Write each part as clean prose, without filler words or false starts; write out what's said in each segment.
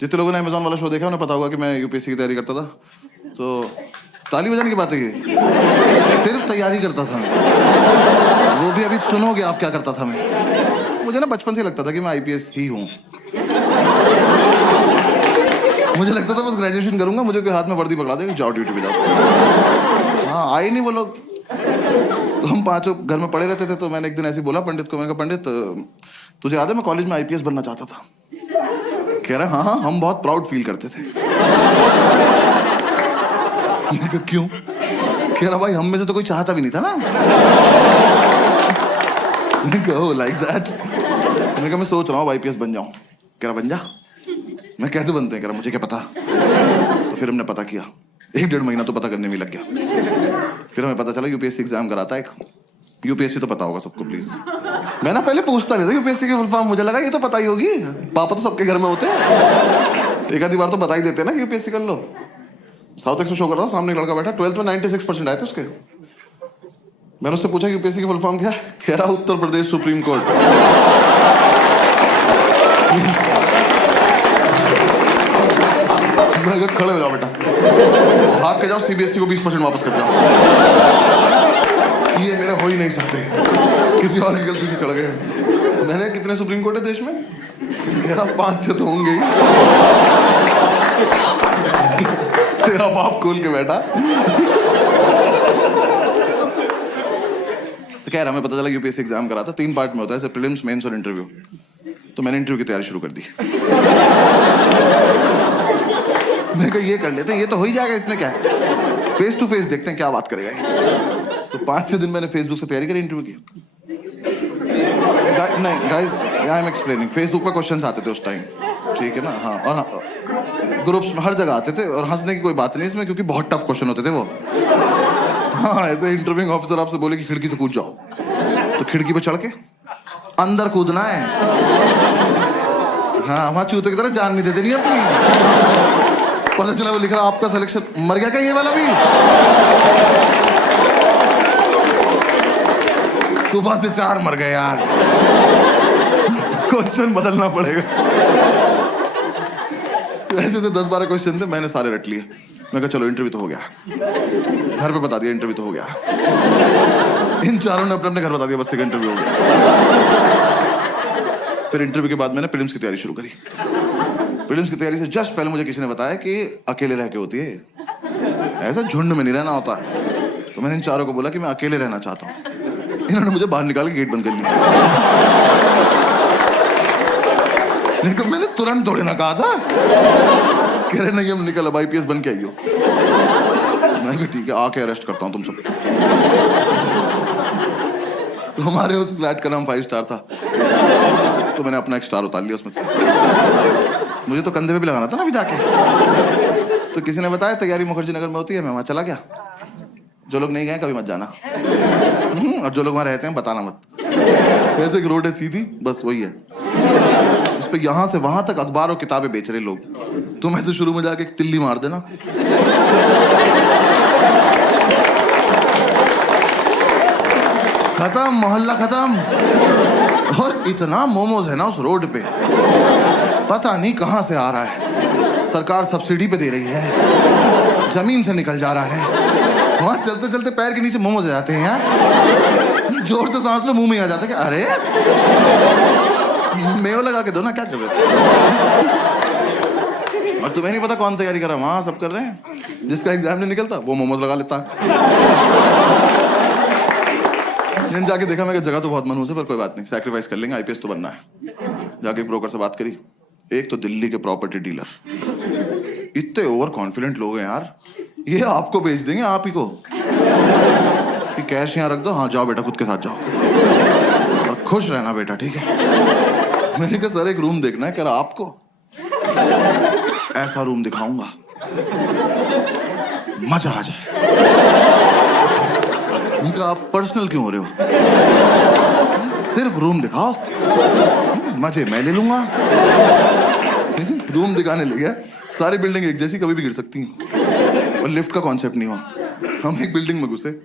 जितने लोगों ने अमेजोन वाला शो देखा उन्हें पता होगा कि मैं यूपीएससी की तैयारी करता था। तो ताली बजाने की बात है ये, सिर्फ तैयारी करता था मैं। वो भी अभी सुनोगे आप क्या करता था मैं। मुझे ना बचपन से लगता था कि मैं आईपीएस ही हूँ। मुझे लगता था बस ग्रेजुएशन करूंगा, मुझे कोई हाथ में वर्दी पकड़ा देगा, जाओ ड्यूटी पे जाओ। हाँ आए नहीं वो लोग। तो हम पांचों घर में पड़े रहते थे। तो मैंने एक दिन ऐसे बोला पंडित को, मैंने कहा पंडित तुझे याद है मैं कॉलेज में आईपीएस बनना चाहता था। कह रहा हाँ हाँ हम बहुत प्राउड फील करते थे। मैंने कहा क्यों? कह रहा भाई हम में से तो कोई चाहता भी नहीं था ना। मैंने कहा ओह लाइक दैट। मैंने कहा मैं सोच रहा हूँ आईपीएस बन जाऊं। कह रहा बन जा। मैं कैसे बनते हैं? कह रहा मुझे क्या पता। तो फिर हमने पता किया, 1-1.5 महीना तो पता करने में लग गया। फिर हमें पता चला यूपीएससी एग्जाम कराता है एक। यूपीएससी तो पता होगा सबको प्लीज। मैं ना पहले पूछता नहीं था यूपीएससी की फुल फॉर्म, मुझे लगा ये तो पता ही होगी, पापा तो सबके घर में होते हैं, एक आधी बार तो बता ही देते ना कि यूपीएससी कर लो। साउथ एक्स में शो कर रहा था, सामने एक लड़का बैठा, 12th में 96% आए थे उसके। मैंने उससे पूछा यूपीएससी की फुल फॉर्म क्या है? कह रहा उत्तर प्रदेश सुप्रीम कोर्ट। मैं कहा खड़े हो जाओ बेटा, भाग के जाओ सीबीएसई को 20% वापस कर जाओ। ये मेरे हो ही नहीं सकते, किसी और की गलती से चढ़ गए। मैंने कितने सुप्रीम कोर्ट है देश में? मेरा 5-6 तो होंगे ही। तेरा बाप खोल के बैठा। तो कह रहा हमें पता चला यूपीएससी एग्जाम करा था, 3 पार्ट में होता है, प्रीलिम्स, मेंस और इंटरव्यू। तो मैंने इंटरव्यू की तैयारी शुरू कर दी। मैं कहा ये कर लेते हैं, ये तो हो ही जाएगा, इसमें क्या है, फेस टू फेस देखते हैं क्या बात करेगा ये। तो 5-6 दिन मैंने फेसबुक से तैयारी करी इंटरव्यू की। नहीं guys I am explaining, Facebook पर क्वेश्चंस आते थे उस टाइम, ठीक है ना। हाँ और हाँ, ग्रुप्स में हर जगह आते थे, और हंसने की कोई बात नहीं इसमें, क्योंकि बहुत टफ क्वेश्चन होते थे वो। हाँ ऐसे इंटरव्यूइंग ऑफिसर आपसे बोले कि खिड़की से कूद जाओ, तो खिड़की पे चढ़ के अंदर कूदना है। हाँ वहां चूते की तरह जान नहीं देते नहीं अपनी। पता चला वो लिख रहा आपका सिलेक्शन, मर गया क्या ये वाला भी? सुबह से 4 मर गए यार। क्वेश्चन बदलना पड़ेगा। ऐसे से 10-12 क्वेश्चन थे, मैंने सारे रट लिए। मैं कहा चलो इंटरव्यू तो हो गया, घर पे बता दिया इंटरव्यू तो हो गया। इन चारों ने अपने अपने घर बता दिया बस एक इंटरव्यू हो गया। फिर इंटरव्यू के बाद मैंने प्रीलिम्स की तैयारी शुरू करी। प्रीलिम्स की तैयारी से जस्ट पहले मुझे किसी ने बताया कि अकेले रह के होती है, ऐसा झुंड में नहीं रहना होता। तो मैंने इन चारों को बोला कि मैं अकेले रहना चाहता हूँ। इन्होंने मुझे बाहर निकाल के गेट बंद कर लिया। लेकिन मैंने तुरंत थोड़ी ना कहा था। कह रहे नहीं हम निकल, अब आईपीएस बन के आइयो। मैं कहा ठीक है आके अरेस्ट करता हूँ तुम सब। तो हमारे उस फ्लैट का नाम 5 स्टार था, तो मैंने अपना एक स्टार उतार लिया उसमें से। मुझे तो कंधे पे भी लगाना था ना अभी जाके। तो किसी ने बताया तैयारी मुखर्जी नगर में होती है, मैं वहां चला गया। जो लोग नहीं गए कभी मत जाना, और जो लोग वहां रहते हैं बताना मत। वैसे एक रोड है सीधी, बस वही है। उस पे यहां से वहां तक अखबार और किताबें बेच रहे लोग। तुम ऐसे शुरू में जाके एक तिल्ली मार देना, खत्म, मोहल्ला खत्म। और इतना मोमोज है ना उस रोड पे, पता नहीं कहां से आ रहा है। सरकार सब्सिडी पे दे रही है, जमीन से निकल जा रहा है। वहां चलते चलते पैर के नीचे मोमोज आ जाते हैं यार। जोर से सांस लो मुंह में आ जाता है कि अरे मेव लगा के दो ना, क्या कर रहे हो? और तुम्हें नहीं पता कौन तैयारी कर रहा है, वहां सब कर रहे हैं। जिसका एग्जाम नहीं निकलता वो मोमोज लगा लेता है। जाके देखा, मैं जगह तो बहुत मनहूस है पर कोई बात नहीं, सैक्रिफाइस कर लेंगे, आईपीएस तो बनना है। जाके ब्रोकर से बात करी, एक तो दिल्ली के प्रॉपर्टी डीलर, इतने ओवर कॉन्फिडेंट लोग हैं यार, ये आपको बेच देंगे आप ही को कि कैश यहाँ रख दो, हाँ जाओ बेटा खुद के साथ जाओ और खुश रहना बेटा, ठीक है। मैंने कहा सर एक रूम देखना है। कह रहा आपको ऐसा रूम दिखाऊंगा मजा आ जाए। उनका आप पर्सनल क्यों हो रहे हो, सिर्फ रूम दिखाओ, मजे मैं ले लूंगा। रूम दिखाने ले गया, सारी बिल्डिंग एक जैसी, कभी भी गिर सकती हैं, और लिफ्ट का कॉन्सेप्ट नहीं हुआ। हम एक बिल्डिंग में घुसे,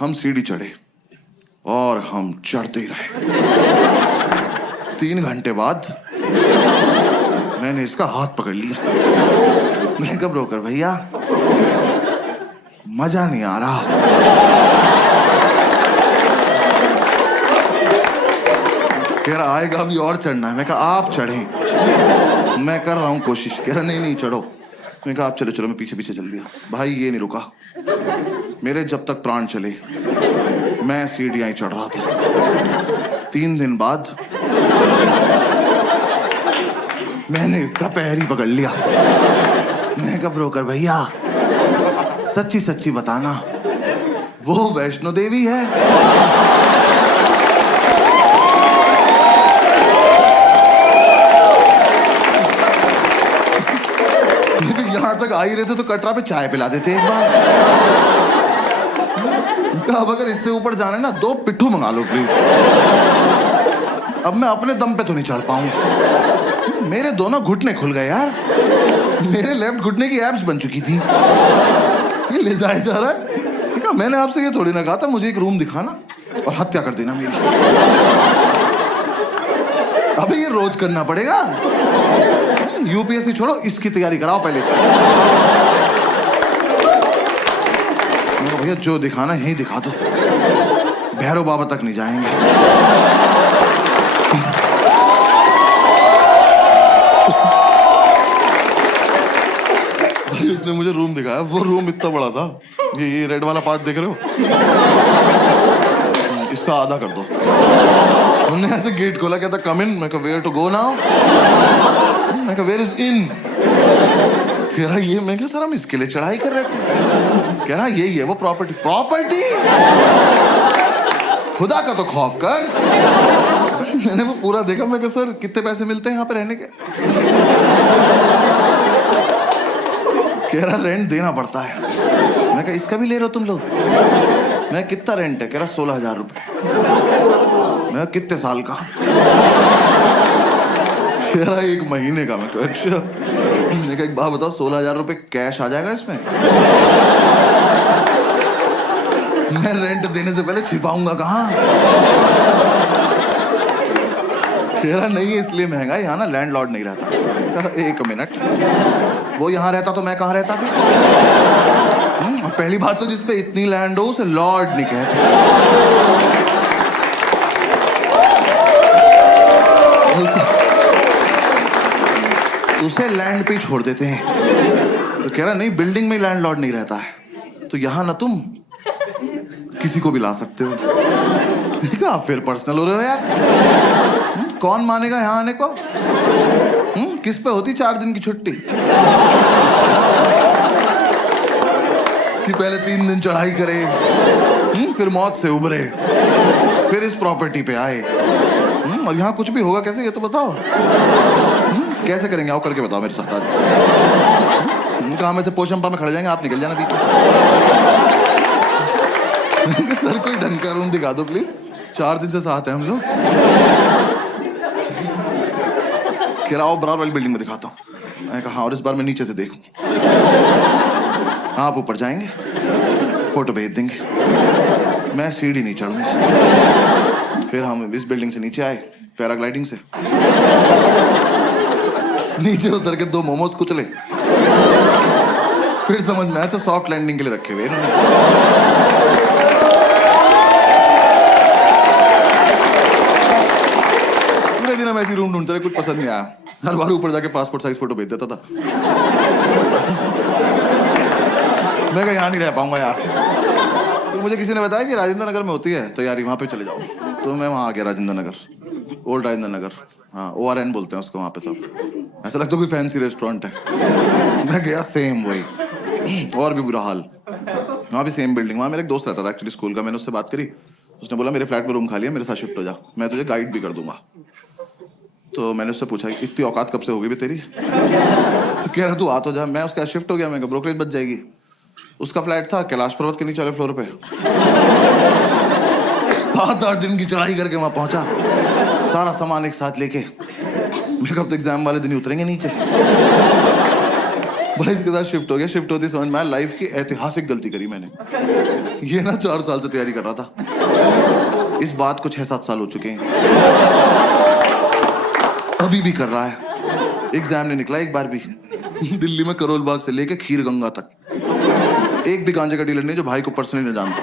हम सीढ़ी चढ़े और हम चढ़ते ही रहे। 3 घंटे बाद मैं मैंने इसका हाथ पकड़ लिया। मैं कहा ब्रोकर भैया मजा नहीं आ रहा। कह रहा आएगा अभी और चढ़ना है। मैं कहा आप चढ़ें, मैं कर रहा हूं कोशिश। कह रहा नहीं नहीं चढ़ो। मैं कहा आप चलो चलो। मैं पीछे पीछे चल दिया। भाई ये नहीं रुका मेरे जब तक प्राण चले। मैं सीढ़ियां ही चढ़ रहा था। 3 दिन बाद मैंने इसका पैर ही पकड़ लिया। मैं कहा ब्रोकर भैया सच्ची सच्ची बताना वो वैष्णो देवी है? यहां तक आ ही रहे थे तो कटरा पे चाय पिला देते एक बार। अब अगर इससे ऊपर जाना है ना 2 पिट्ठू मंगा लो प्लीज। अब मैं अपने दम पे तो नहीं चढ़ पाऊंगा। मेरे दोनों घुटने खुल गए यार। मेरे लेफ्ट घुटने की एब्स बन चुकी थी। ये ले जाए जा रहा है। ठीक है मैंने आपसे ये थोड़ी ना कहा था मुझे एक रूम दिखाना और हत्या कर देना मेरी। अबे ये रोज करना पड़ेगा। यूपीएससी छोड़ो इसकी तैयारी कराओ पहले। भैया जो दिखाना यही दिखा दो। भैरव बाबा तक नहीं जाएंगे। भाई उसने मुझे रूम दिखाया। वो रूम इतना बड़ा था। ये रेड वाला पार्ट देख रहे हो? इसका आधा कर दो। उन्होंने ऐसे गेट खोला। कहता कम इन। मैं कहा वेयर टू गो नाउ? मैं कहा वेयर इज इन? कह रहा ये। मैं कहा सर हम इसके लिए चढ़ाई कर रहे थे। कह रहा यही है वो प्रॉपर्टी। प्रॉपर्टी खुदा का तो खौफ कर। मैंने वो पूरा देखा। मैं कहा सर कितने पैसे मिलते हैं यहाँ पे रहने के? कह रहा रेंट देना पड़ता है। मैं कहा इसका भी ले रहे हो तुम लोग? मैं कितना रेंट है? कह रहा 16,000 रुपए। मैं कितने साल का? कह रहा 1 महीने का। मैं कहा अच्छा। मैं कहा एक बात बताओ 16,000 रुपए कैश आ जाएगा इसमें? मैं रेंट देने से पहले छिपाऊंगा कहाँ? कह रहा नहीं इसलिए महंगा है यहाँ ना लैंडलॉर्ड नहीं रहता। कहा 1 मिनट वो यहाँ रहता तो मैं कहाँ रहता फिर? पहली बात तो जिसपे इतनी लैंड हो उसे लॉर्ड नहीं कहते। उसे लैंड पे ही छोड़ देते हैं। तो कह रहा नहीं बिल्डिंग में लैंडलॉर्ड नहीं रहता है तो यहां ना तुम किसी को भी ला सकते हो। ठीक है आप फिर पर्सनल हो रहे हो यार। कौन मानेगा यहां आने को? किस पे होती 4 दिन की छुट्टी कि पहले 3 दिन चढ़ाई करे, फिर मौत से उबरे, फिर इस प्रॉपर्टी पे आए। और यहाँ कुछ भी होगा कैसे ये तो बताओ। कैसे करेंगे आओ करके बताओ मेरे साथ आज। कहा में से पोशंपा में खड़े जाएंगे आप निकल जाना बीच। सर कोई ढंग का रूम दिखा दो प्लीज। 4 दिन से साथ हैं हम लोग। कह रहा आओ बराबर वाली बिल्डिंग में दिखाता हूँ। मैंने कहा और इस बार मैं नीचे से देखूं। आप ऊपर जाएंगे फोटो भेज देंगे। मैं सीढ़ी नहीं चढ़ूंगा। फिर हम इस बिल्डिंग से नीचे आए पैराग्लाइडिंग से। नीचे उतर के 2 मोमोज कुचले। फिर समझ में आया तो सॉफ्ट लैंडिंग के लिए रखे हुए इन्होंने। पूरे दिन हम ऐसी रूम ढूंढते रहे कुछ पसंद नहीं आया। हर बार ऊपर जाके पासपोर्ट साइज फोटो भेज देता था। मैं कहा यहाँ नहीं रह पाऊंगा यार। तो मुझे किसी ने बताया कि राजेंद्र नगर में होती है तैयारी वहां पे चले जाओ। तो मैं वहां आ गया राजेंद्र नगर। ओल्ड राजेंद्र नगर। हाँ ORN बोलते हैं उसको वहां पे सब। ऐसा लगता है कोई फैंसी रेस्टोरेंट है। मैं गया सेम वही और भी बुरा हाल। वहां भी सेम बिल्डिंग। वहां मेरा एक दोस्त रहता था एक्चुअली स्कूल का। मैंने उससे बात करी। उसने बोला मेरे फ्लैट में रूम खाली है मेरे साथ शिफ्ट हो जा मैं तुझे गाइड भी कर दूंगा। तो मैंने उससे पूछा इतनी औकात कब से होगी भी तेरी? तो कह रहा तू आ तो जा। मैं उसके शिफ्ट हो गया। मैं ब्रोकरेज बच जाएगी। उसका फ्लैट था कैलाश पर्वत के नीचे वाले फ्लोर पे। 7-8 दिन की चढ़ाई करके वहां पहुंचा सारा सामान एक साथ लेके। मैं कब तक एग्जाम वाले दिन ही उतरेंगे नीचे। भाई इसके साथ शिफ्ट हो गया। शिफ्ट होती समझ में आया लाइफ की ऐतिहासिक गलती करी मैंने। ये ना 4 साल से तैयारी कर रहा था। इस बात को 6-7 साल हो चुके हैं। अभी भी कर रहा है। एग्जाम नहीं निकला एक बार भी। दिल्ली में करोल बाग से लेके खीर गंगा तक एक भी गांजे का डीलर नहीं जो भाई को पर्सनली न जानता,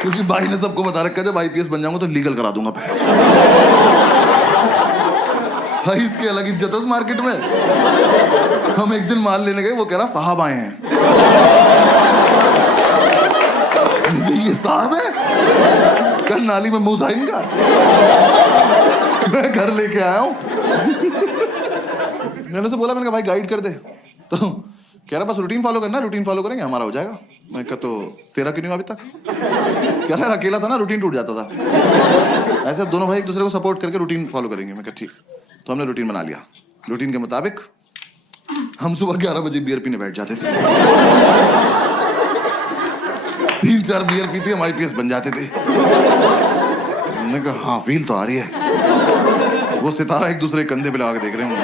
क्योंकि भाई ने सबको बता रखा है जब आईपीएस बन जाऊंगा तो लीगल करा दूंगा भाई। इसकी अलग इज्जत है उस मार्केट में। हम एक दिन माल लेने गए, वो कह रहा साहब आए हैं। ये साहब है, कल नाली में मुंह था इनका। मैं घर लेके आया हूं। मैंने उसे बोला, मैंने कहा भाई गाइड कर दे, तो कह रहा बस रूटीन फॉलो करना, रूटीन फॉलो करेंगे हमारा हो जाएगा। मैं कहा तो तेरा क्यों नहीं हुआ अभी तक? कह रहा अकेला था ना, रूटीन टूट जाता था। ऐसे दोनों भाई एक दूसरे को सपोर्ट करके रूटीन फॉलो करेंगे। मैं कहा ठीक। तो हमने रूटीन बना लिया। रूटीन के मुताबिक हम सुबह 11 बजे बियर पीने बैठ जाते थे। 3-4 बियर पीते हम आईपीएस बन जाते थे। मैंने कहा हाँ फील तो आ रही है। वो सितारा एक दूसरे कंधे पे लगा के देख रहे हैं,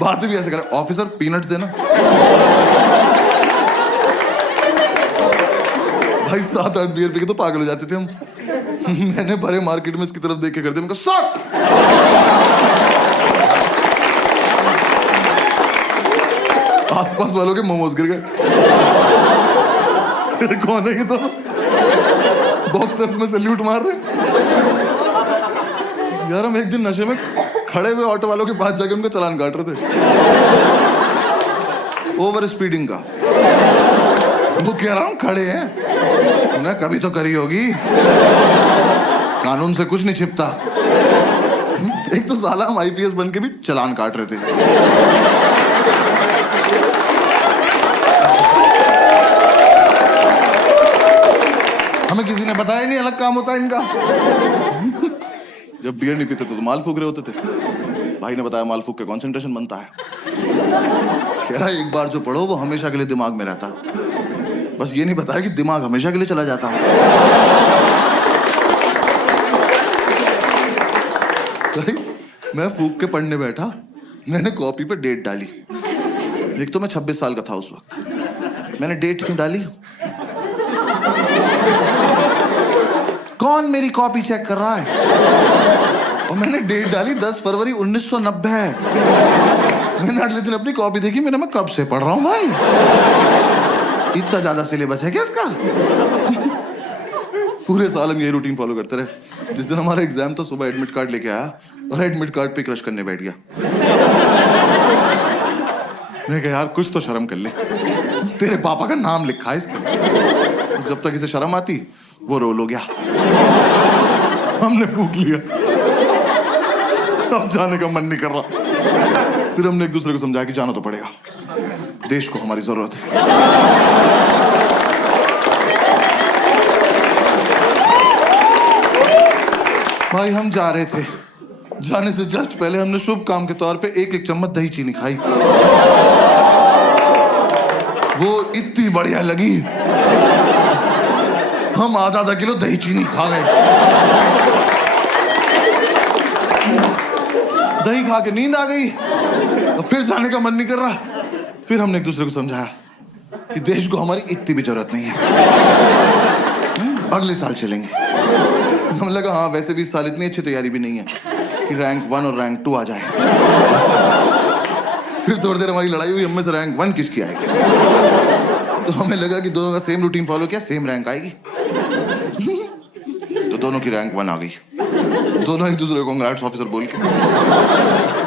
बातें भी ऐसे कर, ऑफिसर पीनट्स देना। भाई 7-8 बियर पी के तो पागल हो जाते थे हम। मैंने भरे मार्केट में इसकी तरफ देख के करते, मैंने कहा सट। आसपास वालों के मोमोज गिर गए। कौन है ये? तो बॉक्सर्स में सैल्यूट मार रहे। यार हम एक दिन नशे में खड़े हुए ऑटो वालों के पास जाके उनका चालान काट रहे थे, ओवर स्पीडिंग का। वो कह रहा हूं खड़े हैं, उन्हें कभी तो करी होगी, कानून से कुछ नहीं छिपता। एक तो साला हम आईपीएस बन के भी चालान काट रहे थे। हमें किसी ने बताया नहीं अलग काम होता है इनका। जब बियर नहीं पीते तो माल फूक रहे होते थे। भाई ने बताया माल फूक के कंसंट्रेशन बनता है। कह रहा है एक बार जो पढ़ो वो हमेशा के लिए दिमाग में रहता है, बस ये नहीं बताया कि दिमाग हमेशा के लिए चला जाता है। मैं फूक के पढ़ने बैठा, मैंने कॉपी पे डेट डाली। एक तो मैं 26 साल का था उस वक्त। मैंने डेट क्यों डाली? कौन मेरी कॉपी चेक कर रहा है? और मैंने डेट डाली 10 फरवरी 1990। मैंने अगले दिन अपनी कॉपी देखी, मैं कब से पढ़ रहा हूं भाई, इतना ज्यादा सिलेबस है क्या इसका? पूरे साल हम ये रूटीन फॉलो करते रहे। जिस दिन हमारा एग्जाम था सुबह एडमिट कार्ड लेके आया और एडमिट कार्ड पे क्रश करने बैठ गया। मैंने कहा यार कुछ तो शर्म कर ले, तेरे पापा का नाम लिखा है इस पे। जब तक इसे शर्म आती वो रोल हो गया। हमने फूक लिया, अब जाने का मन नहीं कर रहा। फिर हमने एक दूसरे को समझाया कि जाना तो पड़ेगा, देश को हमारी जरूरत है। भाई हम जा रहे थे, जाने से जस्ट पहले हमने शुभ काम के तौर पे एक चम्मच दही चीनी खाई। वो इतनी बढ़िया लगी, हम आधा किलो दही चीनी खा गए। दही खा के नींद आ गई, और फिर जाने का मन नहीं कर रहा। फिर हमने एक दूसरे को समझाया कि देश को हमारी इतनी भी जरूरत नहीं है, अगले साल चलेंगे। हम लगा हाँ वैसे भी इस साल इतनी अच्छी तैयारी भी नहीं है कि रैंक 1 और रैंक 2 आ जाए। फिर थोड़ी देर हमारी लड़ाई हुई, हमें से रैंक 1 किसकी आएगी। तो हमें लगा कि दोनों का सेम रूटीन फॉलो किया, सेम रैंक आएगी। तो दोनों की रैंक 1 आ गई। दोनों एक दूसरे को कांग्रेट्स ऑफिसर बोल के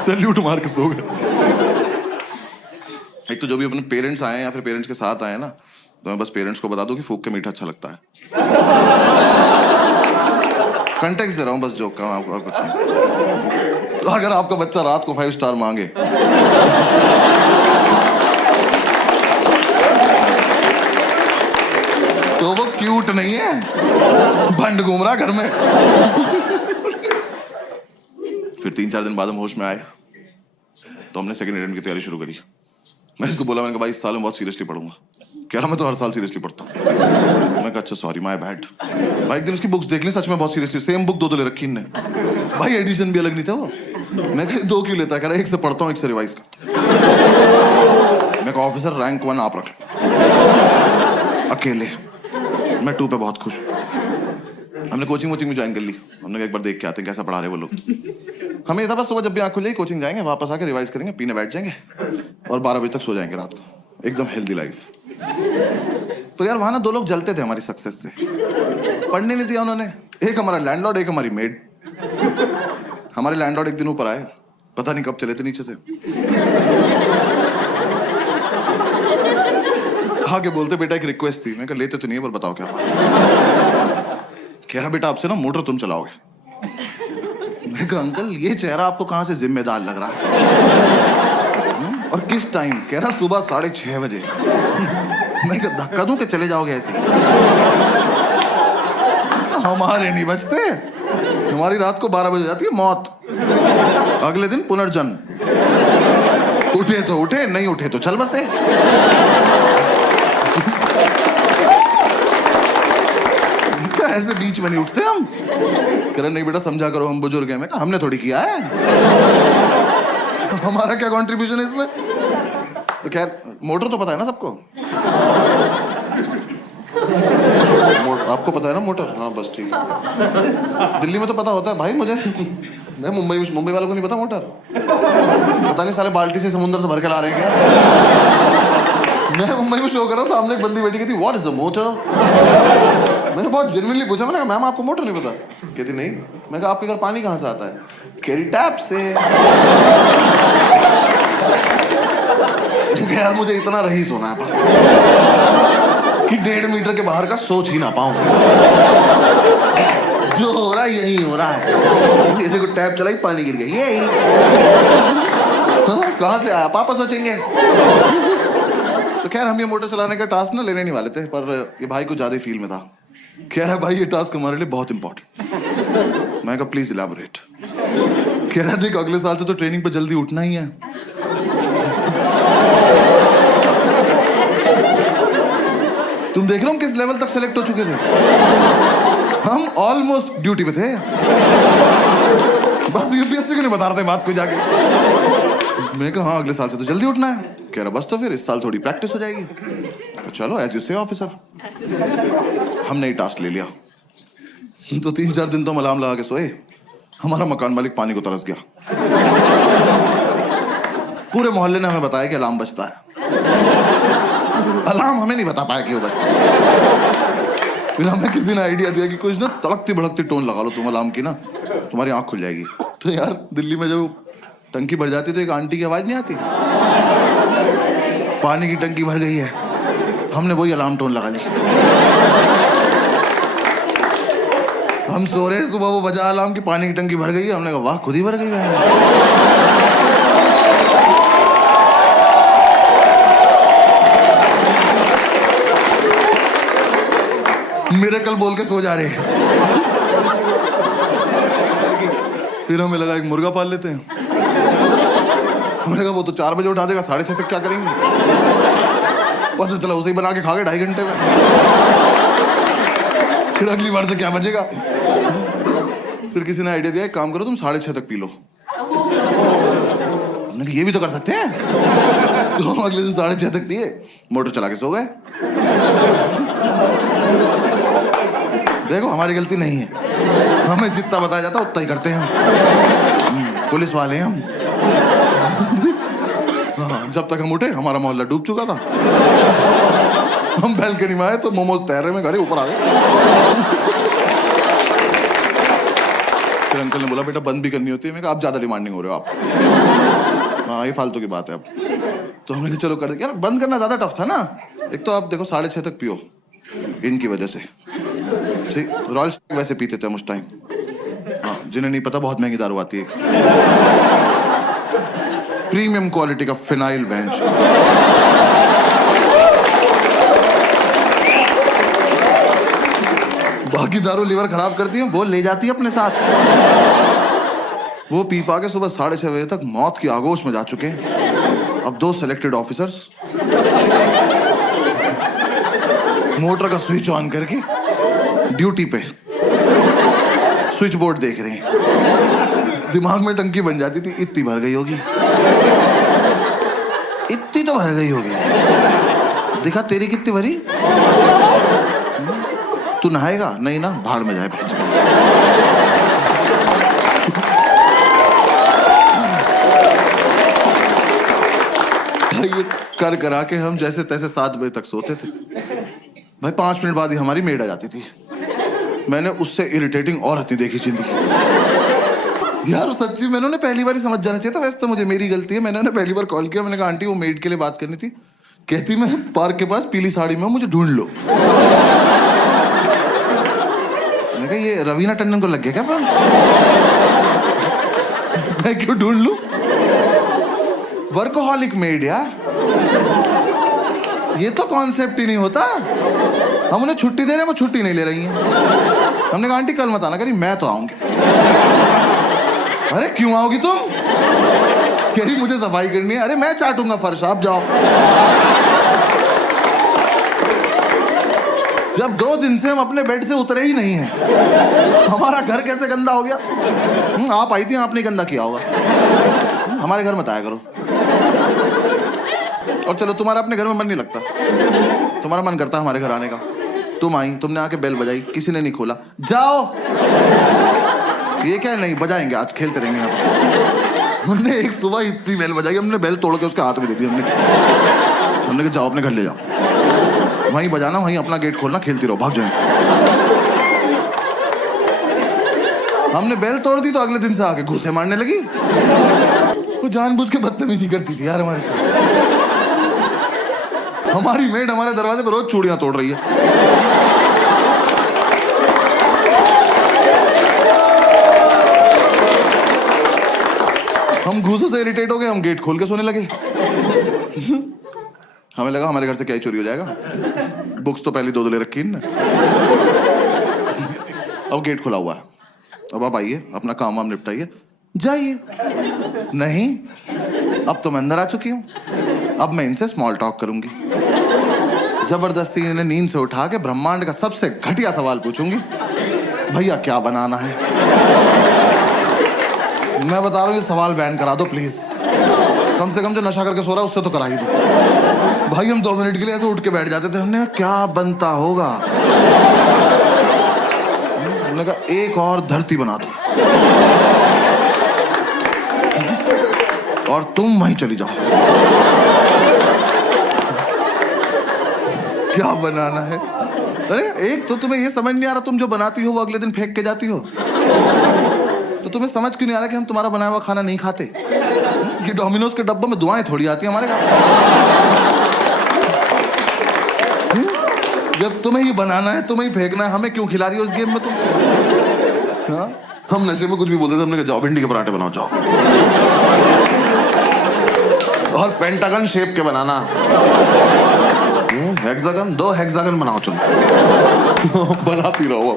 सैल्यूट मार के सो गए। एक तो जो भी अपने पेरेंट्स आए या फिर पेरेंट्स के साथ आए ना, तो मैं बस पेरेंट्स को बता दूं कि फूक के मीठा अच्छा लगता है। कंटेक्स्ट दे रहा हूं बस जोक का, और कुछ नहीं। तो अगर आपका बच्चा रात को 5 स्टार मांगे तो वो क्यूट नहीं है, भंड घूम रहा घर में। फिर 3-4 दिन बाद हम होश में आए, तो हमने सेकंड अटेम्प्ट की तैयारी शुरू करी। मैं इसको बोला, मैंने कहा भाई इस साल मैं बहुत सीरियसली पढ़ूंगा। कह रहा मैं तो हर साल सीरियसली पढ़ता हूँ। मैं कहा अच्छा सॉरी माय बैड। भाई एक दिन उसकी बुक्स देख ली, सच में बहुत सीरियसली सेम बुक 2 ले रखी इनने। भाई एडिशन भी अलग नहीं था वो। मैं कहा 2 क्यों लेता? कह रहा एक से पढ़ता हूँ एक से रिवाइज करता हूँ। मैं कहा ऑफिसर रैंक 1 आप रख लो अकेले, मैं 2 पे बहुत खुश हूँ। हमने कोचिंग वोचिंग में ज्वाइन कर ली। हमने कहा एक बार देख के आते हैं कैसा पढ़ा रहे वो लोग। हमें ये था बस सुबह जब भी आँख खुलेगी कोचिंग जाएंगे, वापस आके रिवाइज करेंगे, पीने बैठ जाएंगे और 12 बजे तक सो जाएंगे रात को। एकदम हेल्दी लाइफ। तो यार वहां ना 2 लोग जलते थे हमारी सक्सेस से। पढ़ने नहीं दिया उन्होंने। एक हमारा लैंडलॉर्ड, एक हमारी मेड। हमारे लैंडलॉर्ड एक दिन ऊपर आए, पता नहीं कब चले थे नीचे से। आगे बोलते बेटा एक रिक्वेस्ट थी। मैं कहा लेते तो नहीं है पर बताओ क्या बात। कह रहा बेटा आपसे ना मोटर तुम चलाओगे। मैं कहा अंकल ये चेहरा आपको कहां से जिम्मेदार लग रहा है और किस टाइम? कह रहा सुबह 6:30 बजे। मैं कहा धक्का दूं कि चले जाओगे ऐसे? हमारे नहीं बचते, हमारी रात को 12 बजे जाती है मौत। अगले दिन पुनर्जन्म। उठे तो उठे, नहीं उठे तो चल बसे। ऐसे बीच में नहीं उठते हम। कह रहे नहीं बेटा समझा करो हम बुजुर्ग हैं। मैं कहा हमने थोड़ी किया है। हमारा क्या कंट्रीब्यूशन है इसमें? तो खैर मोटर तो पता है ना सबको। आपको पता है ना मोटर? हाँ बस ठीक है। दिल्ली में तो पता होता है भाई मुझे। मैं मुंबई वालों को नहीं पता मोटर। पता नहीं सारे बाल्टी से समुद्र से भर के ला रहे हैं क्या। मैं मुंबई में शो कर रहा, सामने एक बंदी बैठी कहती व्हाट इज अ मोटर। मैंने बहुत जेन्युइनली पूछा, मैंने कहा मैम आपको मोटर नहीं पता? कहती नहीं। मैं कहा आपके घर पानी कहाँ से आता है? कह रही टैप से। यार मुझे इतना रईस होना है बस कि 1.5 मीटर के बाहर का सोच ही ना पाऊं। जो हो रहा है यही हो रहा है। जैसे को टैप चलाई पानी गिर गया, यही। कहाँ से आया पापा सोचेंगे। तो खैर हम ये मोटर चलाने का टास्क ना लेने नहीं वाले थे, पर ये भाई को ज्यादा फील में था। कह रहा भाई ये टास्क हमारे लिए बहुत इंपॉर्टेंट। मैं कहा प्लीज इलैबोरेट। कह रहा देख अगले साल से तो ट्रेनिंग पे जल्दी उठना ही है। तुम देख रहे हो किस लेवल तक सेलेक्ट हो चुके थे। हम ऑलमोस्ट ड्यूटी पे थे। बस यूपीएससी को नहीं बता रहे थे बात को जाके। मैं कहा हाँ अगले साल से तो जल्दी उठना है। कह रहा बस तो फिर इस साल थोड़ी प्रैक्टिस हो जाएगी। तो चलो एज यू से ऑफिसर। हमने ही टास्क ले लिया। तो 3-4 दिन तो हम अलार्म लगा के सोए। हमारा मकान मालिक पानी को तरस गया। पूरे मोहल्ले ने हमें बताया कि अलार्म बजता है। अलार्म हमें नहीं बता पाया क्यों बजता है। फिर हमें किसी ने आइडिया दिया कि कुछ ना तड़कती भड़कती टोन लगा लो तुम अलार्म की ना, तुम्हारी आंख खुल जाएगी। तो यार दिल्ली में जब टंकी भर जाती तो एक आंटी की आवाज नहीं आती, पानी की टंकी भर गई है। हमने वही अलार्म टोन लगा ली। हम सो रहे, सुबह वो बजा अलार्म की पानी की टंकी भर गई है। हमने कहा वाह खुद ही भर गई है। मिरेकल बोल के सो जा रहे हैं। फिर हमें लगा एक मुर्गा पाल लेते हैं। हमने कहा वो तो 4 बजे उठा देगा, 6:30 तक क्या करेंगे। पता चला उसे ही बना के खा गए 2.5 घंटे में। फिर अगली बार से क्या बचेगा। फिर किसी ने आइडिया दिया एक काम करो तुम 6:30 तक पी लो। हमने कहा ये भी तो कर सकते हैं। तो हम अगले दिन 6:30 तक पिए, मोटर चला के सो गए। देखो हमारी गलती नहीं है, हमें जितना बताया जाता उतना ही करते हैं हम। पुलिस वाले हैं हम। हाँ, जब तक हम उठे हमारा मोहल्ला डूब चुका था। हम बैल्कनी में आए तो मोमोज तैर रहे में घरे ऊपर आ गए। फिर अंकल ने बोला बेटा बंद भी करनी होती है। मैं कहा आप ज्यादा डिमांडिंग हो रहे हो आप। हाँ ये फालतू की बात है अब। तो हमने कहा चलो कर दे। यार बंद करना ज्यादा टफ था ना। एक तो आप देखो 6:30 तक पियो इनकी वजह से। ठीक रॉयल वैसे पीते थे हम उस टाइम। हाँ जिन्हें नहीं पता बहुत महंगी दारू आती है, प्रीमियम क्वालिटी का फिनाइल बेंच। बाकी दारू लीवर खराब करती है, वो ले जाती है अपने साथ। वो पी पा के सुबह 6:30 बजे तक मौत की आगोश में जा चुके हैं। अब 2 सिलेक्टेड ऑफिसर्स मोटर का स्विच ऑन करके ड्यूटी पे स्विच बोर्ड देख रहे हैं। दिमाग में टंकी बन जाती थी इतनी भर गई होगी, इतनी तो भर गई होगी। देखा तेरी कितनी भरी। तू नहाएगा? नहीं ना, भाड़ में जाए। ये कर करा के हम जैसे तैसे 7 बजे तक सोते थे भाई। 5 मिनट बाद ही हमारी मेड आ जाती थी। मैंने उससे इरिटेटिंग और हती देखी जिंदगी यार। सच्ची मैंने उन्हें पहली बार ही समझ जाना चाहिए था। वैसे तो मुझे मेरी गलती है, मैंने उन्हें पहली बार कॉल किया। मैंने कहा आंटी वो मेड के लिए बात करनी थी। कहती मैं पार्क के पास पीली साड़ी में हूं, मुझे ढूंढ लो। मैंने कहा ये रवीना टंडन को लग गया क्या पर? मैं क्यों ढूंढ लूं? वर्कोहॉलिक मेड यार, ये तो कॉन्सेप्ट ही नहीं होता। हम उन्हें छुट्टी दे रहे हैं, वो छुट्टी नहीं ले रही हैं। हमने कहा आंटी कल मत आना। कह रही मैं तो आऊंगी। अरे क्यों आओगी तुम? कह रही मुझे सफाई करनी है। अरे मैं चाटूंगा फर्श, आप जाओ। जब 2 दिन से हम अपने बेड से उतरे ही नहीं हैं, हमारा घर कैसे गंदा हो गया? आप आई थी, आपने गंदा किया होगा। हमारे घर मत आया करो। और चलो तुम्हारा अपने घर में मन नहीं लगता, तुम्हारा मन करता है हमारे घर आने का। तुम आई, तुमने आके बेल बजाई, किसी ने नहीं खोला। जाओ। ये क्या नहीं बजाएंगे, आज खेलते रहेंगे यहाँ पर। हमने एक सुबह इतनी बेल बजाई, हमने बेल तोड़ के उसके हाथ में दे दी। हमने कहा जाओ अपने घर ले जाओ, वहीं बजाना, वहीं अपना गेट खोलना, खेलती रहो, भाग जाए। हमने बेल तोड़ दी तो अगले दिन से आके घूसे मारने लगी। वो जानबूझ के बदतमीजी करती थी यार हमारे साथ। हमारी मेड हमारे दरवाजे पर रोज चूड़ियां तोड़ रही है। हम घूसों से इरिटेट हो गए, हम गेट खोल के सोने लगे। हमें लगा हमारे घर से क्या ही चोरी हो जाएगा। बुक्स तो पहले 2 ले रखी है ना। अब गेट खुला हुआ है, अब आप आइए, अपना काम वाम निपटाइए, जाइए। नहीं, अब तो मैं अंदर आ चुकी हूं, अब मैं इनसे स्मॉल टॉक करूंगी। जबरदस्ती इन्हें नींद से उठा के ब्रह्मांड का सबसे घटिया सवाल पूछूंगी, भैया क्या बनाना है? मैं बता रहा हूं, ये सवाल बैन करा दो प्लीज। कम से कम जो नशा करके सो रहा है उससे तो करा ही दो। भाई हम 2 मिनट के लिए ऐसे उठ के बैठ जाते थे। हमने कहा क्या बनता होगा? हमने कहा एक और धरती बना दो और तुम वहीं चली जाओ। क्या बनाना है? अरे एक तो तुम्हें ये समझ नहीं आ रहा, तुम जो बनाती हो वो अगले दिन फेंक के जाती हो। तो तुम्हें समझ क्यों नहीं आ रहा कि हम तुम्हारा बनाया हुआ खाना नहीं खाते? ये डोमिनोज के डब्बों में दुआएं थोड़ी आती है हमारे घर। जब तुम्हें ही बनाना है, तुम्हें ही फेंकना है, हमें क्यों खिला रही हो इस गेम में तुम? हाँ? हम नशे में कुछ भी बोलते थे। हमने कहा जाओ भिंडी के पराठे बनाओ, जाओ। और पेंटागन शेप के बनाना, हेक्सागन, 2 हेक्सागन बनाओ तुम। बनाती रहो।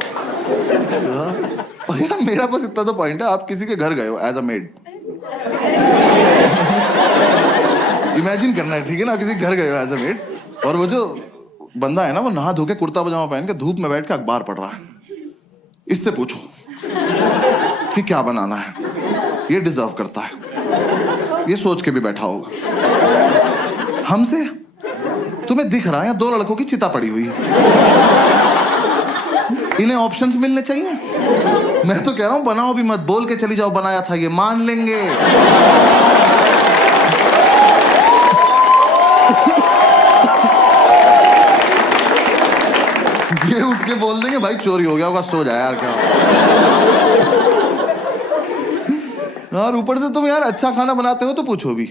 और यार मेरा बस इतना तो पॉइंट है, आप किसी के घर गए हो एज अ मेड, इमेजिन करना है, ठीक है ना? किसी के घर गए हो एज अ मेड, और वो जो बंदा है ना, वो नहा धो के कुर्ता पजामा पहन के धूप में बैठ के अखबार पढ़ रहा है। इससे पूछो कि क्या बनाना है, ये डिजर्व करता है, ये सोच के भी बैठा होगा। हमसे तुम्हें दिख रहा है 2 लड़कों की चिता पड़ी हुई है, इन्हें ऑप्शंस मिलने चाहिए। मैं तो कह रहा हूं बनाओ भी मत, बोल के चली जाओ बनाया था, ये मान लेंगे। ये उठ के बोल देंगे भाई चोरी हो गया होगा, सो जाए यार। क्या यार ऊपर से तुम यार अच्छा खाना बनाते हो तो पूछो भी।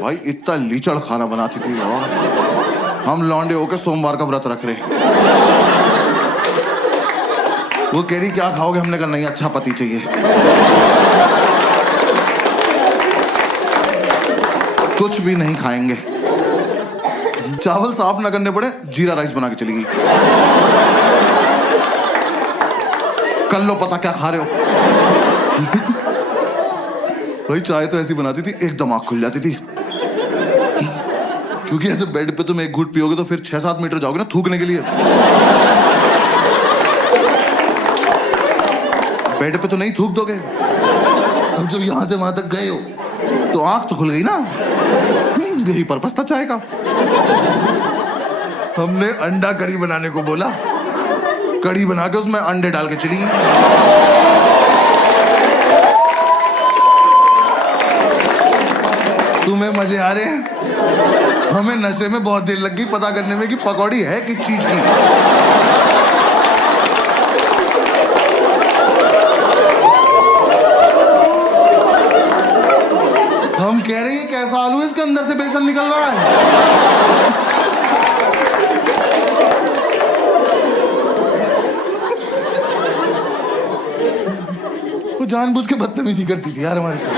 भाई इतना लीचड़ खाना बनाती थी यार। हम लौंडे होके सोमवार का व्रत रख रहे। वो कह रही क्या खाओगे? हमने कहा नहीं, अच्छा पति चाहिए। कुछ भी नहीं खाएंगे, चावल साफ ना करने पड़े, जीरा राइस बना के चली गई। कर लो पता क्या खा रहे हो। भाई चाय तो ऐसी बनाती थी एकदम आंख खुल जाती थी, क्योंकि ऐसे बेड पे तुम एक घूंट पियोगे तो फिर 6-7 मीटर जाओगे ना थूकने के लिए। बेड पे तो नहीं थूक दोगे। अब जब यहां से वहां तक गए हो तो आंख तो खुल गई ना। यही पर्पस था चाय का। हमने अंडा करी बनाने को बोला, कड़ी बना के उसमें अंडे डाल के चली गई। तुम्हें मजे आ रहे हैं, हमें नशे में बहुत देर लग गई पता करने में कि पकौड़ी है किस चीज की। हम कह रहे हैं कैसा आलू है, इसके अंदर से बेसन निकल रहा है। वो जानबूझ के बदतमीजी करती थी यार हमारे साथ,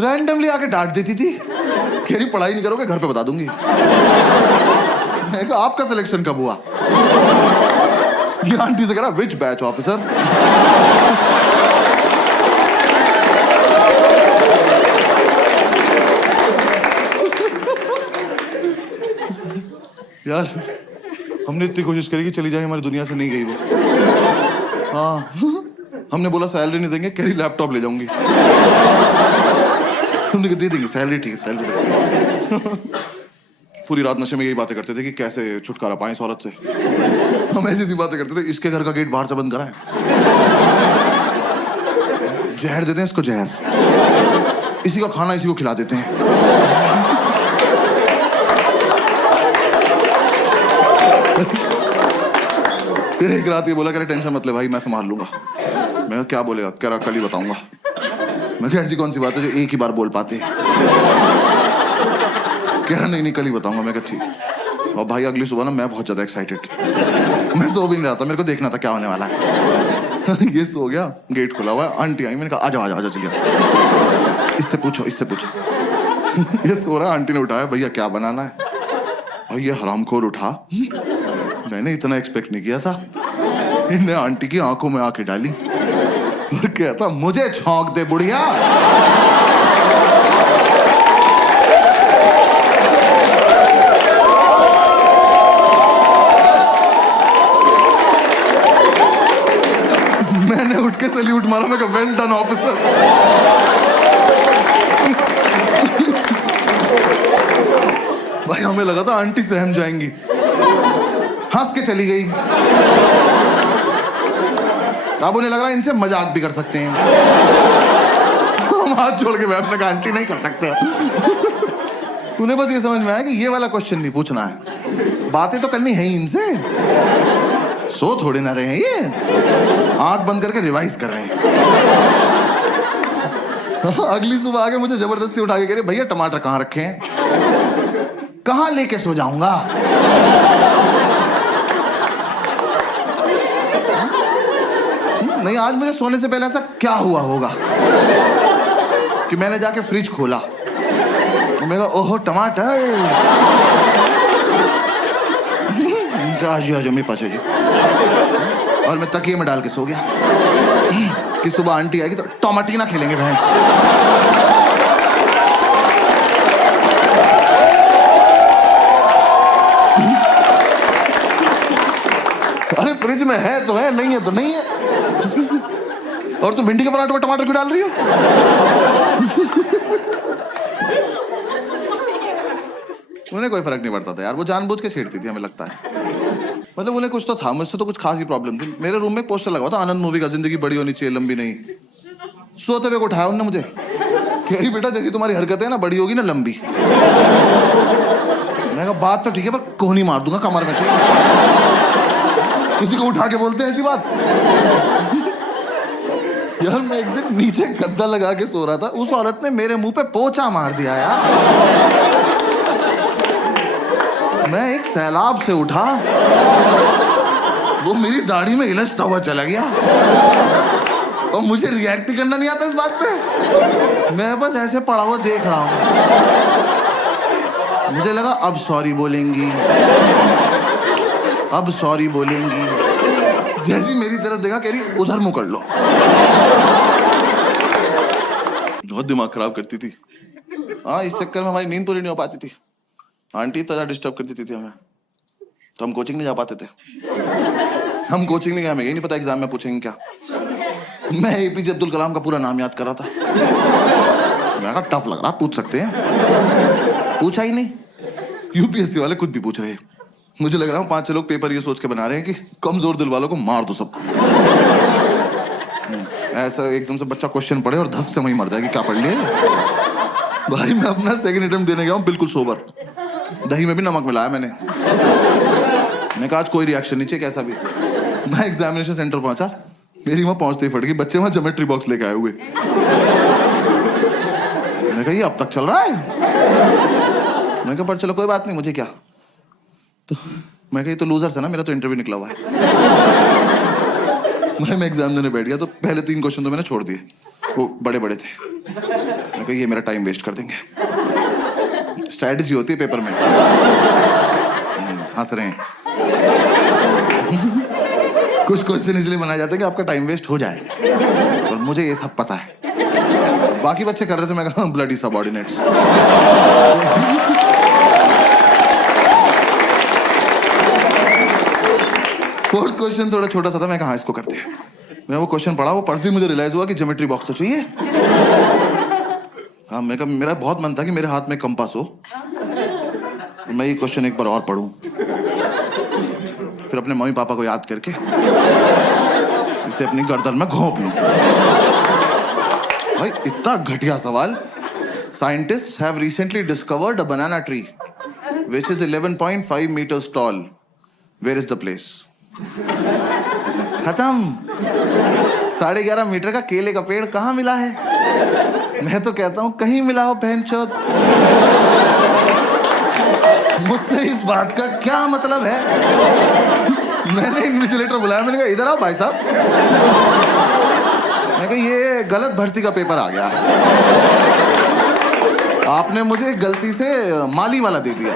रैंडमली आके डांट देती थी, कह रही पढ़ाई नहीं करोगे घर पे बता दूंगी। मैं कहा आपका सिलेक्शन कब हुआ? ये आंटी से कह रहा विच बैच ऑफिसर। यार हमने इतनी कोशिश करी कि चली जाए, हमारी दुनिया से नहीं गई वो। हाँ हमने बोला सैलरी नहीं देंगे, कह रही लैपटॉप ले जाऊंगी। तुमने दे देंगे सैलरी, ठीक है सैलरी देंगे। पूरी रात नशे में यही बातें करते थे कि कैसे छुटकारा पाएं इस औरत से। हम ऐसी बातें करते थे, इसके घर का गेट बाहर से बंद कराएं, जहर देते हैं इसको, जहर, इसी का खाना इसी को खिला देते हैं। फिर एक रात ये बोला, कह रहे टेंशन मत ले भाई मैं संभाल लूंगा। मैं कहा क्या बोलेगा? कह रहा कल ही बताऊंगा। मैं कहा ऐसी कौन सी बात है जो एक ही बार बोल पाते? कह रहा नहीं कल ही बताऊंगा। मैं कहा ठीक। और भाई अगली सुबह ना मैं बहुत ज्यादा एक्साइटेड, मैं सो भी नहीं रहा था, मेरे को देखना था क्या होने वाला है। ये सो गया, गेट खुला हुआ है, आंटी आई, मैंने कहा आजा आजा आजा चलिए, इससे पूछो इससे पूछो। ये सो रहा, आंटी ने उठाया, भैया क्या बनाना है? और ये हरामखोर उठा, मैंने इतना एक्सपेक्ट नहीं किया था। इनने आंटी की आंखों में आंखें डाली और कहता मुझे छौंक दे बुढ़िया। मैंने उठ के सैल्यूट मारा, मैं कहा वेल डन ऑफिसर। भाई हमें लगा था आंटी सहम जाएंगी, हंस के चली गई। अब उन्हें लग रहा है इनसे मजाक भी कर सकते हैं। हम हाथ जोड़ के बैठने का, आंटी नहीं कर सकते। उन्हें बस ये समझ में आया कि ये वाला क्वेश्चन नहीं पूछना है, बातें तो करनी है ही इनसे। सो थोड़े ना रहे हैं ये, आंख बंद करके रिवाइज कर रहे हैं। अगली सुबह आके मुझे जबरदस्ती उठा के कह रहे भैया टमाटर कहाँ रखे हैं? कहाँ लेके सो जाऊंगा? नहीं आज मुझे सोने से पहले ऐसा क्या हुआ होगा कि मैंने जाके फ्रिज खोला तो मैं कहा ओहो टमाटर, आज मेरे पास जी, और मैं तकिए में डाल के सो गया कि सुबह आंटी आएगी तो टमाटीना खेलेंगे भैंस। अरे फ्रिज में है तो है, नहीं है तो नहीं है। और तुम भिंडी के पराठे में टमाटर क्यों डाल रही हो? उन्हें कोई फर्क नहीं पड़ता था यार, वो जानबूझ के छेड़ती थी हमें लगता है। मतलब उन्हें कुछ तो था, मुझसे तो कुछ खास ही प्रॉब्लम थी। मेरे रूम में एक पोस्टर लगा हुआ था आनंद मूवी का, जिंदगी बड़ी होनी चाहिए लंबी नहीं। सोते हुए को उठाया उन्होंने मुझे, कह रही बेटा जैसी तुम्हारी हरकत है ना बड़ी होगी ना लंबी। मैं कहा बात तो ठीक है पर कोहनी मार दूंगा कमर में से। किसी को उठा के बोलते हैं ऐसी बात? यार मैं एक दिन नीचे गद्दा लगा के सो रहा था, उस औरत ने मेरे मुंह पे पोंछा मार दिया यार। मैं एक सैलाब से उठा, वो मेरी दाढ़ी में इलझता हुआ चला गया और मुझे रिएक्ट करना नहीं आता इस बात पे। मैं बस ऐसे पड़ा हुआ देख रहा हूं। मुझे लगा अब सॉरी बोलेंगी, अब सॉरी बोलेंगी। जैसी मेरी तरफ देखा कह रही उधर मुंह कर लो। बहुत दिमाग खराब करती थी। हाँ इस चक्कर में हमारी नींद पूरी नहीं हो पाती थी। आंटी इतना डिस्टर्ब कर देती थी हमें, तो हम कोचिंग नहीं जा पाते थे। हम कोचिंग नहीं गए, हमें यही नहीं पता एग्जाम में पूछेंगे क्या। मैं एपीजे अब्दुल कलाम का पूरा नाम याद कर रहा था। मैं कहा टफ लग रहा, पूछ सकते हैं। पूछा ही नहीं, यूपीएससी वाले कुछ भी पूछ रहे हैं। मुझे लग रहा है 5-6 लोग पेपर ये सोच के बना रहे हैं कि कमजोर दिल वालों को मार दो सबको। ऐसा एकदम से बच्चा क्वेश्चन पढ़े और धक से वहीं मर जाएगी, क्या पढ़ लिया भाई। मैं अपना सेकंड अटेम्प्ट देने गया हूँ बिल्कुल सोबर, दही में भी नमक मिलाया मैंने कहा आज कोई रिएक्शन नहीं चाहिए कैसा भी। मैं एग्जामिनेशन सेंटर पहुंचा, मेरी वहां पहुंचते ही फट गई, बच्चे वहां ज्योमेट्री बॉक्स लेके आए हुए। मैंने कहा ये अब तक चल रहा है। मैंने कहा पर चलो कोई बात नहीं, मुझे क्या। तो मैं कहा ये तो लूजर्स है ना, मेरा तो इंटरव्यू निकला हुआ है। मैं एग्जाम देने बैठ गया तो पहले 3 क्वेश्चन तो मैंने छोड़ दिए, वो बड़े बड़े थे। मैंने कहा ये मेरा टाइम वेस्ट कर देंगे। स्ट्रैटेजी होती है पेपर में। हंस रहे हैं। कुछ क्वेश्चन इसलिए बनाए जाते हैं कि आपका टाइम वेस्ट हो जाए, और मुझे ये सब पता है। बाकी बच्चे कर रहे थे, मैं कहा ब्लडी सबऑर्डिनेट्स। फोर्थ क्वेश्चन थोड़ा छोटा सा था, मैं कहा इसको करते हैं। मैं वो क्वेश्चन पढ़ा, वो पढ़ते ही मुझे रियलाइज हुआ कि ज्योमेट्री बॉक्स तो चाहिए। हाँ, मैं कहा मेरा बहुत मन था कि मेरे हाथ में कंपास हो, मैं ये क्वेश्चन एक बार और पढ़ूं, फिर अपने मम्मी पापा को याद करके इसे अपनी गर्दन में घोंप लूं। भाई इतना घटिया सवाल। Scientists have recently discovered a banana tree which is 11.5 meters tall. Where is the place? खत्म। 11.5 मीटर का केले का पेड़ कहां मिला है? मैं तो कहता हूं कहीं मिला हो बहनचोद। मुझसे इस बात का क्या मतलब है? मैंने इन्विजिलेटर बुलाया, मैंने कहा इधर आओ भाई साहब। मैं कहा ये गलत भर्ती का पेपर आ गया, आपने मुझे गलती से माली वाला दे दिया,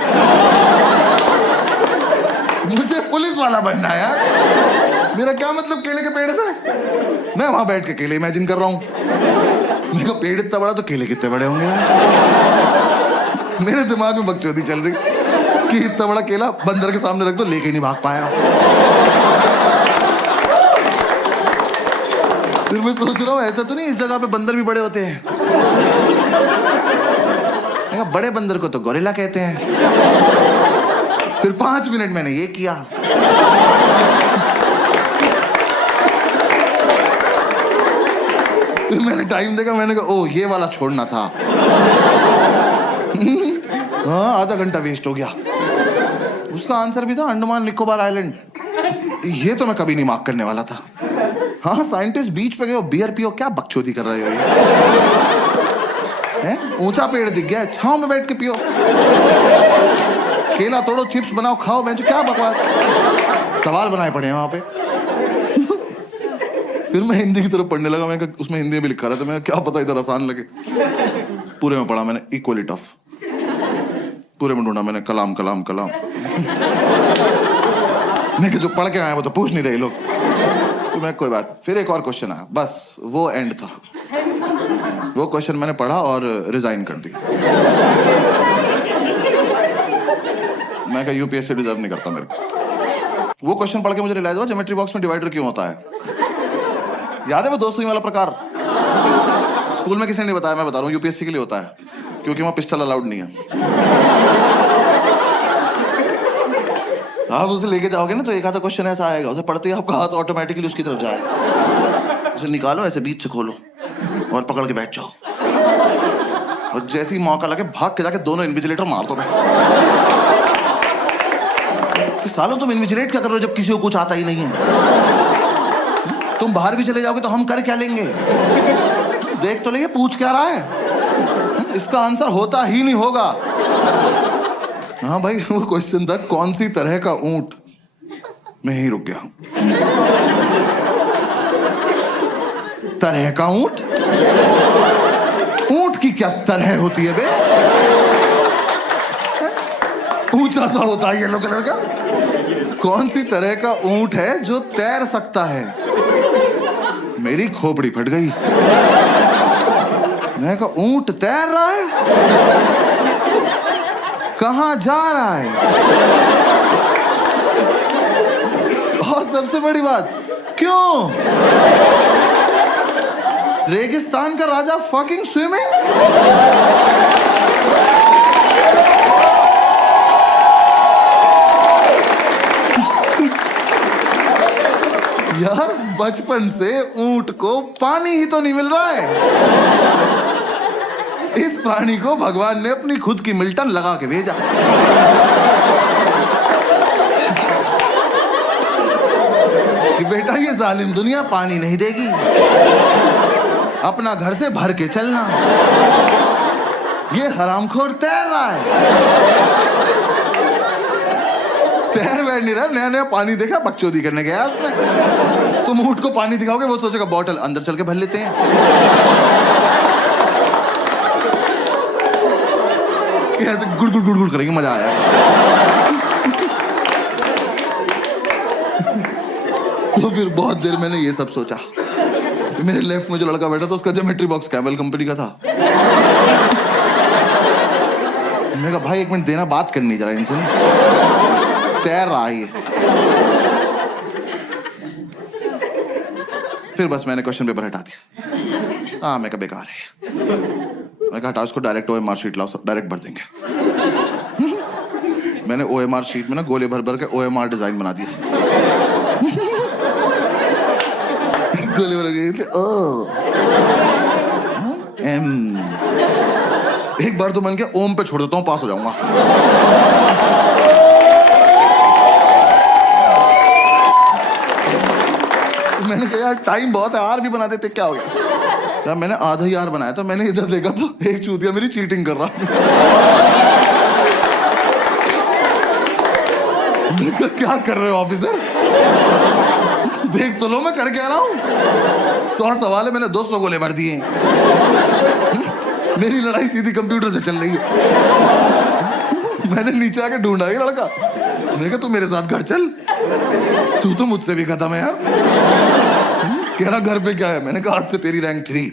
मुझे पुलिस वाला बनना है यार। मेरा क्या मतलब केले के पेड़ से? मैं वहां बैठ के केले इमेजिन कर रहा हूं। मेरे को पेड़ इतना बड़ा तो केले कितने बड़े होंगे यार। मेरे दिमाग में बकचोदी चल रही कि इतना बड़ा केला बंदर के सामने रख दो, लेके नहीं भाग पाया। फिर मैं सोच रहा हूँ ऐसा तो नहीं इस जगह पे बंदर भी बड़े होते हैं? बड़े बंदर को तो गोरिल्ला कहते हैं। फिर 5 मिनट मैंने ये किया। फिर मैंने टाइम देखा, मैंने कहा ओ ये वाला छोड़ना था। हाँ, आधा घंटा वेस्ट हो गया। उसका आंसर भी था अंडमान निकोबार आइलैंड। ये तो मैं कभी नहीं मार्क करने वाला था। हाँ, साइंटिस्ट बीच पे गए हो, बियर पियो, क्या बकचोदी कर रहे हो? ऊंचा पेड़ दिख गया, छांव में बैठ के पियो। केला तोड़ो, चिप्स बनाओ, खाओ। मैं क्या बकवास सवाल बनाए पड़े हैं वहां पे। फिर मैं हिंदी की तरफ पढ़ने लगा। मैं उसमें हिंदी में भी लिखा रहा था, मैं क्या पता इधर आसान लगे। पूरे में पढ़ा मैंने इक्वली टफ, पूरे में ढूंढा मैंने कलाम कलाम कलाम। नहीं कि जो पढ़ के आए वो तो पूछ नहीं रहे लोग। तो मैं कोई बात, फिर एक और क्वेश्चन आया, बस वो एंड था। वो क्वेश्चन मैंने पढ़ा और रिजाइन कर दिया। मैं कहा यूपीएससी डिजर्व नहीं करता मेरे को। वो क्वेश्चन पढ़ के मुझे रियलाइज हुआ ज्योमेट्री बॉक्स में डिवाइडर क्यों होता है। याद है वो 2 सुई वाला प्रकार? स्कूल में किसी ने नहीं बताया, मैं बता रहा हूँ। यूपीएससी के लिए होता है क्योंकि वहां पिस्टल अलाउड नहीं है। आप उसे लेके जाओगे ना तो एक आधा क्वेश्चन ऐसा आएगा, उसे पढ़ते ही आपका हाथ ऑटोमेटिकली उसकी तरफ जाएगा। उसे निकालो, ऐसे बीच से खोलो और पकड़ के बैठ जाओ, और जैसे ही मौका लगे भाग के जाके दोनों इन्विजिलेटर मार दो। कि सालों तुम इन्विजिलेट क्या कर रहे हो जब किसी को कुछ आता ही नहीं है? तुम बाहर भी चले जाओगे तो हम कर क्या लेंगे? देख तो लेंगे पूछ क्या रहा है, इसका आंसर होता ही नहीं होगा। हाँ भाई, वो क्वेश्चन था कौन सी तरह का ऊंट। मैं यहीं रुक गया। तरह का ऊंट? ऊंट की क्या तरह होती है बे? ऊंचा सा होता है येलो कलर का। कौन सी तरह का ऊंट है जो तैर सकता है? मेरी खोपड़ी फट गई। मैं कहा ऊंट तैर रहा है? कहां जा रहा है? और सबसे बड़ी बात, क्यों? रेगिस्तान का राजा फकिंग स्विमिंग। बचपन से ऊंट को पानी ही तो नहीं मिल रहा है। इस प्राणी को भगवान ने अपनी खुद की मिल्टन लगा के भेजा। कि बेटा ये जालिम दुनिया पानी नहीं देगी, अपना घर से भर के चलना। ये हरामखोर तैर रहा है, तैर बैठ नहीं रहा, नया नया पानी देखा, बकचोदी करने गया उसने। तुम ऊंट को पानी दिखाओगे, वो सोचेगा बॉटल अंदर चल के भर लेते हैं। ऐसे गुड़ गुड़ गुड़ गुड़ करेंगे, मजा आया। तो फिर बहुत देर मैंने ये सब सोचा। मेरे लेफ्ट में जो लड़का बैठा था उसका ज्योमेट्री बॉक्स कैमल कंपनी का था। मैंने कहा भाई 1 मिनट देना, बात करनी जरा इनसे। तैर रहा है। फिर बस मैंने क्वेश्चन पेपर हटा दिया। हाँ मैं कहा बेकार है। मैं कहा हटा उसको, डायरेक्ट OMR शीट लाओ, सब डायरेक्ट भर देंगे। मैंने OMR शीट में ना गोले भर भर के OMR डिजाइन बना दिया। गोले भर गए थे ओ M। एक बार तो मन किया ओम पे छोड़ देता हूँ, पास हो जाऊंगा। मैंने कहा यार टाइम बहुत है, आर भी बना देते, क्या हो गया। यार मैंने आधा ही आर बनाया था। मैंने इधर देखा तो एक चूतिया मेरी चीटिंग कर रहा। क्या कर रहे हो ऑफिसर, देख तो लो मैं कर क्या रहा हूँ। 100 सवाल है, मैंने 200 गोले भर दिए। मेरी लड़ाई सीधी कंप्यूटर से चल रही है। मैंने नीचे आके ढूंढा ये लड़का। मैंने कहा तू मेरे साथ घर चल, तू तो मुझसे भी खत्म है यार। कह रहा घर पे क्या है। मैंने कहा आज से तेरी रैंक 3।